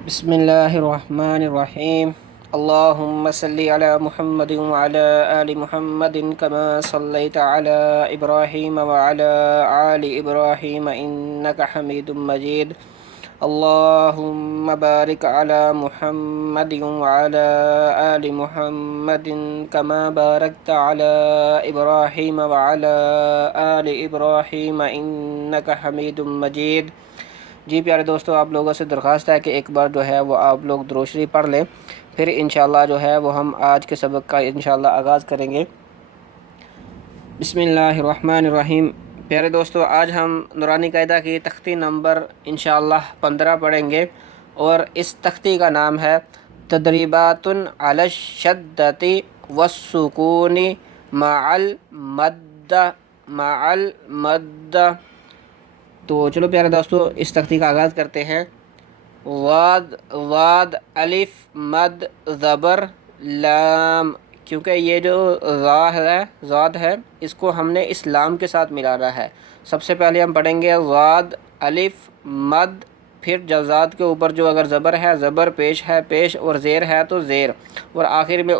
بسم الله الرحمن الرحيم. اللهم صل على محمد وعلى آل محمد كما صليت على إبراهيم وعلى آل إبراهيم إنك حميد مجيد. اللهم بارك على محمد وعلى آل محمد كما باركت على إبراهيم وعلى آل إبراهيم إنك حميد مجيد. جی پیارے دوستو، آپ لوگوں سے درخواست ہے کہ ایک بار جو ہے وہ آپ لوگ درود شریف پڑھ لیں، پھر انشاءاللہ جو ہے وہ ہم آج کے سبق کا انشاءاللہ آغاز کریں گے۔ بسم اللہ الرحمن الرحیم۔ پیارے دوستو، آج ہم نورانی قاعدہ کی تختی نمبر انشاءاللہ 15 پڑھیں گے، اور اس تختی کا نام ہے تدریبات علی الشدۃ والسکون مع المد۔ تو چلو پیارے دوستو، اس تختی کا آغاز کرتے ہیں۔ ضاد الف مد زبر لام، کیونکہ یہ جو ضاد ہے اس کو ہم نے اس لام کے ساتھ ملانا ہے۔ سب سے پہلے ہم پڑھیں گے ضاد الف مد، پھر ضاد کے اوپر جو اگر زبر ہے زبر، پیش ہے پیش، اور زیر ہے تو زیر، اور آخر میں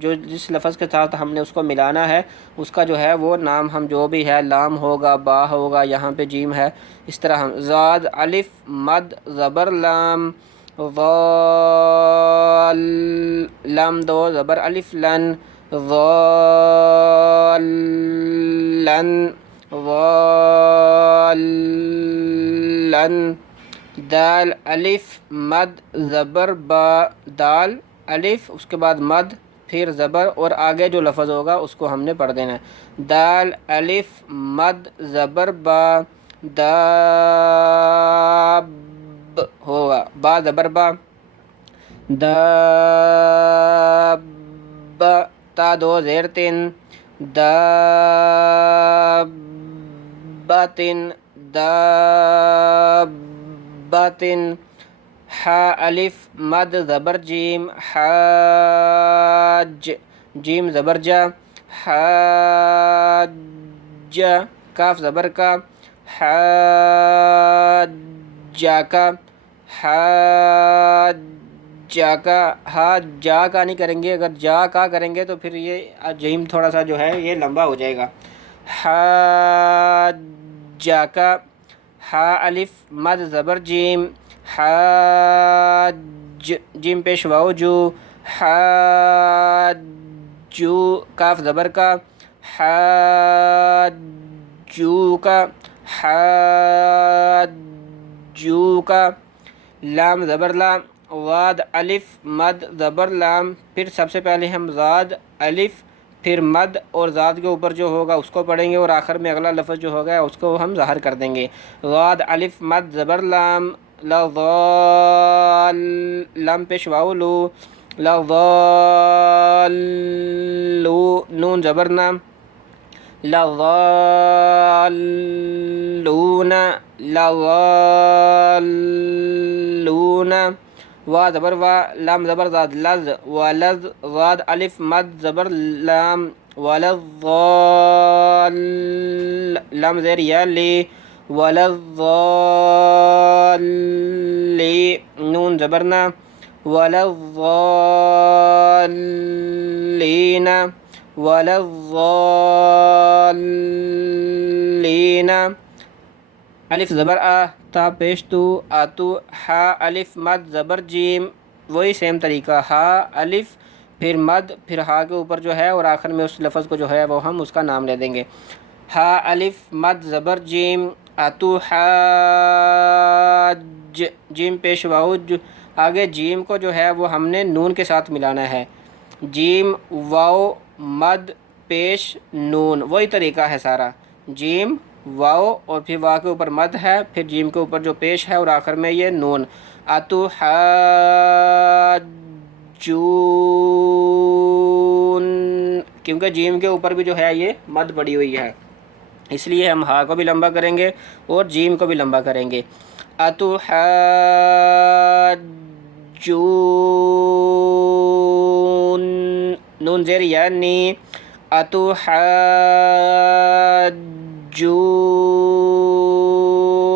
جس لفظ کے ساتھ ہم نے اس کو ملانا ہے اس کا جو ہے وہ نام ہم جو بھی ہے، لام ہوگا، با ہوگا، یہاں پہ جیم ہے، اس طرح ہم ضاد الف مد زبر لام، ضال لام دو زبر الف لن، ضالن ضالن، دال الف مد زبر با دال الف، اس کے بعد مد پھر زبر، اور آگے جو لفظ ہوگا اس کو ہم نے پڑھ دینا ہے۔ دال الف مد زبر با داب ہوگا، با زبر با داب، تا دو زیر تین دابتن دابتن، حا الف مد زبر جیم حاج، جیم زبر جا حاج، کاف زبر کا حاجاکا حاجاکا، ہا جا کا نہیں کریں گے، اگر جا کا کریں گے تو پھر یہ جیم تھوڑا سا جو ہے یہ لمبا ہو جائے گا۔ حاجاکا، ہا الف مد زبر جیم حاج، جیم پیش واو جو حاجو، کاف زبر کا حاجوکا حاجوکا، لام زبر لام، ضاد الف مد زبر لام، پھر سب سے پہلے ہم ضاد الف پھر مد اور ضاد کے اوپر جو ہوگا اس کو پڑھیں گے، اور آخر میں اگلا لفظ جو ہوگا اس کو ہم ظاہر کر دیں گے۔ ضاد الف مد زبر لام، لضال لام پیش واو لو، لضالو، نون زبر نام لضالون لضالون، وا زبر وا لام زبر زاد لز ولز، ضاد الف مد زبر لام ولضال، لام زیر یا لی ولضالی، نون زبرنا ولضالین ولضالین، الف زبر آ تا پیش تو آتو، ہا الف مد زبر جیم، وہی سیم طریقہ، ہا الف پھر مد پھر ہا کے اوپر جو ہے، اور آخر میں اس لفظ کو جو ہے وہ ہم اس کا نام لے دیں گے۔ ہا الف مد زبر جیم آتو حاج، جیم پیش واؤ، آگے جیم کو جو ہے وہ ہم نے نون کے ساتھ ملانا ہے، جیم واؤ مد پیش نون، وہی طریقہ ہے سارا، جیم واؤ اور پھر واؤ کے اوپر مد ہے، پھر جیم کے اوپر جو پیش ہے اور آخر میں یہ نون، آتو حاجون، کیونکہ جیم کے اوپر بھی جو ہے یہ مد پڑی ہوئی ہے، اس لیے ہم ہا کو بھی لمبا کریں گے اور جیم کو بھی لمبا کریں گے۔ اتو حاجون، نون زیر یعنی، اتو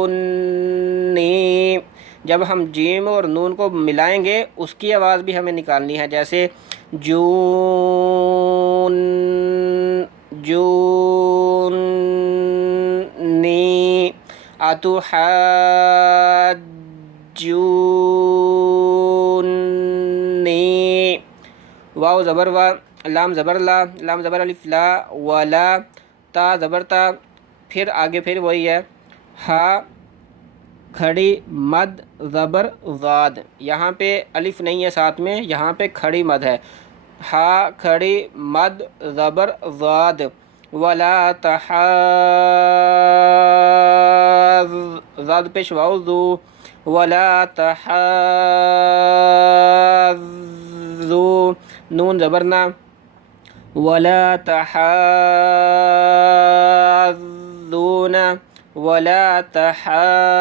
حاجونی، جب ہم جیم اور نون کو ملائیں گے اس کی آواز بھی ہمیں نکالنی ہے، جیسے جون جون نی اتحاجونی، واو زبر وا، لام زبر لا، لام زبر الف لا، ولا، تا زبر تا، پھر آگے پھر وہی ہے، ہا کھڑی مد زبر ضاد، یہاں پہ الف نہیں ہے ساتھ میں، یہاں پہ کھڑی مد ہے، ہا کھڑی مد زبر ضاد، ولا تحاض، ضاد پیش واو ذو، ولا تحاضو، نون زبر نا، ولا تحاضون، ولا تحاضون۔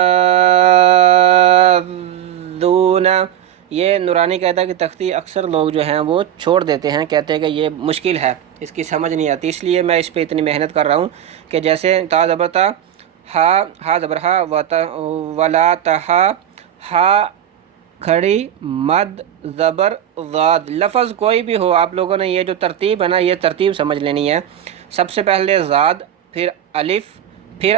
یہ نورانی کہتا ہے کہ تختی اکثر لوگ جو ہیں وہ چھوڑ دیتے ہیں، کہتے ہیں کہ یہ مشکل ہے، اس کی سمجھ نہیں آتی، اس لیے میں اس پہ اتنی محنت کر رہا ہوں کہ جیسے تا زبر تا، ہا زبر ہا، ولا تہا، ہا کھڑی مد زبر ضاد، لفظ کوئی بھی ہو، آپ لوگوں نے یہ جو ترتیب ہے نا، یہ ترتیب سمجھ لینی ہے، سب سے پہلے ضاد، پھر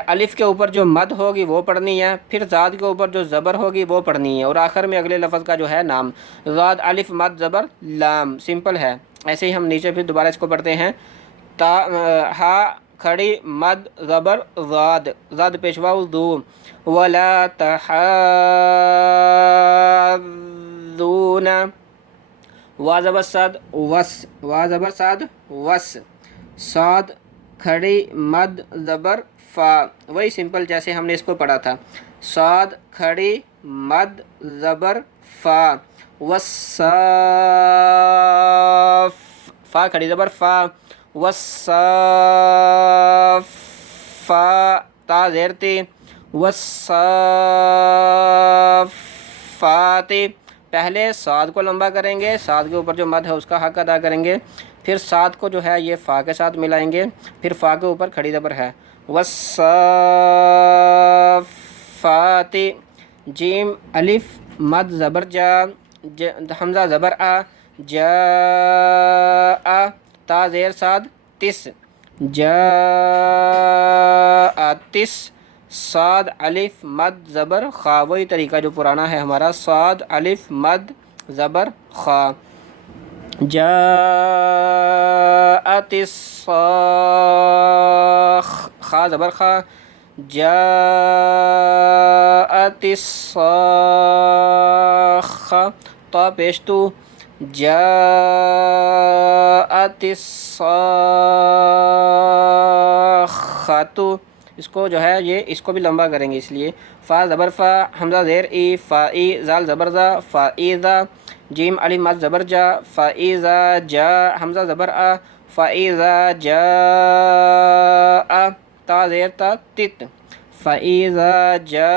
الف کے اوپر جو مد ہوگی وہ پڑھنی ہے، پھر ضاد کے اوپر جو زبر ہوگی وہ پڑھنی ہے، اور آخر میں اگلے لفظ کا جو ہے نام، ضاد الف مد زبر لام، سمپل ہے۔ ایسے ہی ہم نیچے پھر دوبارہ اس کو پڑھتے ہیں، ہا کھڑی مد زبر ضاد، ضاد پیش واو ذو، ولا تحاضون، وا زبر صاد وس، وا زبر صاد وس، صاد کھڑی مد زبر فا، وہی سمپل جیسے ہم نے اس کو پڑھا تھا، صاد کھڑی مد زبر فا، والصاف، فا کھڑی زبر فا، والصافا، تا زیر تی، والصافات، پہلے صاد کو لمبا کریں گے، صاد کے اوپر جو مد ہے اس کا حق ادا کریں گے، پھر صاد کو جو ہے یہ فا کے ساتھ ملائیں گے، پھر فا کے اوپر کھڑی زبر ہے، والصافات، جیم الف مد زبر جا، حمزہ زبر آ، جا، تا زیر صاد تس، جا تس، صاد الف مد زبر خا، وہی طریقہ جو پرانا ہے ہمارا، صاد الف مد زبر خا، جاءت الصاخ، خا زبر خا، جاءت الصاخ، تا پیش تو، جاءت الصاخۃ، اس کو جو ہے یہ اس کو بھی لمبا کریں گے، اس لیے فا زبر فا، حمزہ زیر ای، فا ای، زال زبر زا، فا ای زا، جیم الف مد زبر جا، فا ای زا جا، حمزہ زبر آ، فا ای زا جا آ، تا زیر تا تت، فا ای زا جا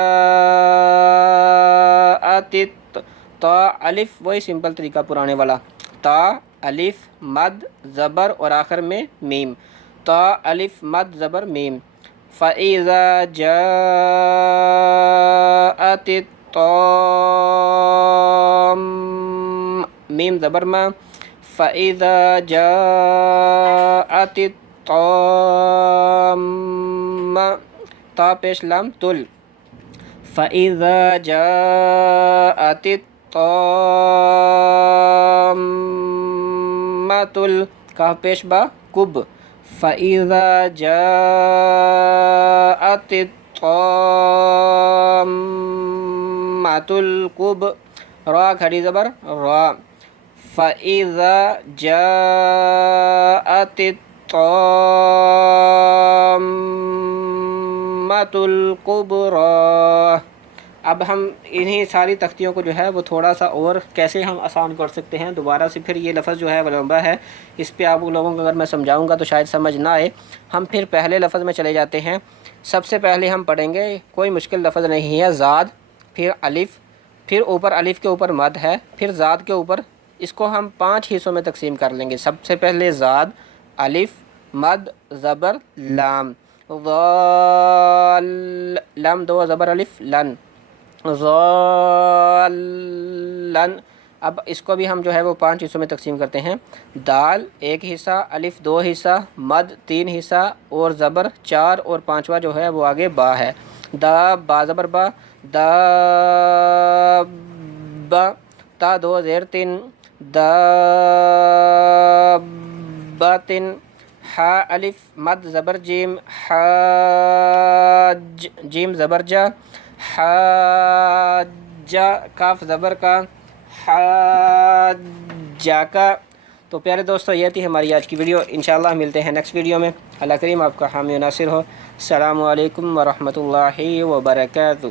تت، تا الف، وہی سمپل طریقہ پرانے والا، تا الف مد زبر اور آخر میں میم، تا الف مد زبر میم، فَإِذَا جَاءَتِ الطَّامَّةُ، میم زبر ما، فَإِذَا جَاءَتِ الطَّامَّةُ، تا پیش لام تل، فَإِذَا جَاءَتِ الطَّامَّةُ، کاف پیش با کب، فَإِذَا جَاءَتِ الطَّامَّةُ الْكُبْرىٰ، را کھڑی زبر را، فَإِذَا جَاءَتِ الطَّامَّةُ الْكُبْرىٰ۔ اب ہم انہی ساری تختیوں کو جو ہے وہ تھوڑا سا اور کیسے ہم آسان کر سکتے ہیں، دوبارہ سے پھر یہ لفظ جو ہے وہ لمبا ہے، اس پہ آپ لوگوں کو اگر میں سمجھاؤں گا تو شاید سمجھ نہ آئے، ہم پھر پہلے لفظ میں چلے جاتے ہیں۔ سب سے پہلے ہم پڑھیں گے، کوئی مشکل لفظ نہیں ہے، ذات، پھر الف، پھر اوپر الف کے اوپر مد ہے، پھر ذات کے اوپر، اس کو ہم 5 حصوں میں تقسیم کر لیں گے۔ سب سے پہلے ذات، الف مد زبر لام، ضال، لام دو زبر الف لن، ضالن، اب اس کو بھی ہم جو ہے وہ 5 حصوں میں تقسیم کرتے ہیں۔ دال 1 حصہ، الف 2 حصہ، مد 3 حصہ، اور زبر 4، اور 5واں جو ہے وہ آگے با ہے۔ دا با زبر با، دا با، تا 2 زیر 3، دا باتن، حا الف مد زبر جیم، حاج جیم زبر جا، حاجا کاف زبر کا، حاجا کا۔ تو پیارے دوستو یہ تھی ہماری آج کی ویڈیو، انشاءاللہ ملتے ہیں نیکسٹ ویڈیو میں۔ اللہ کریم آپ کا حامی و ناصر ہو۔ السلام علیکم ورحمۃ اللہ وبرکاتہ۔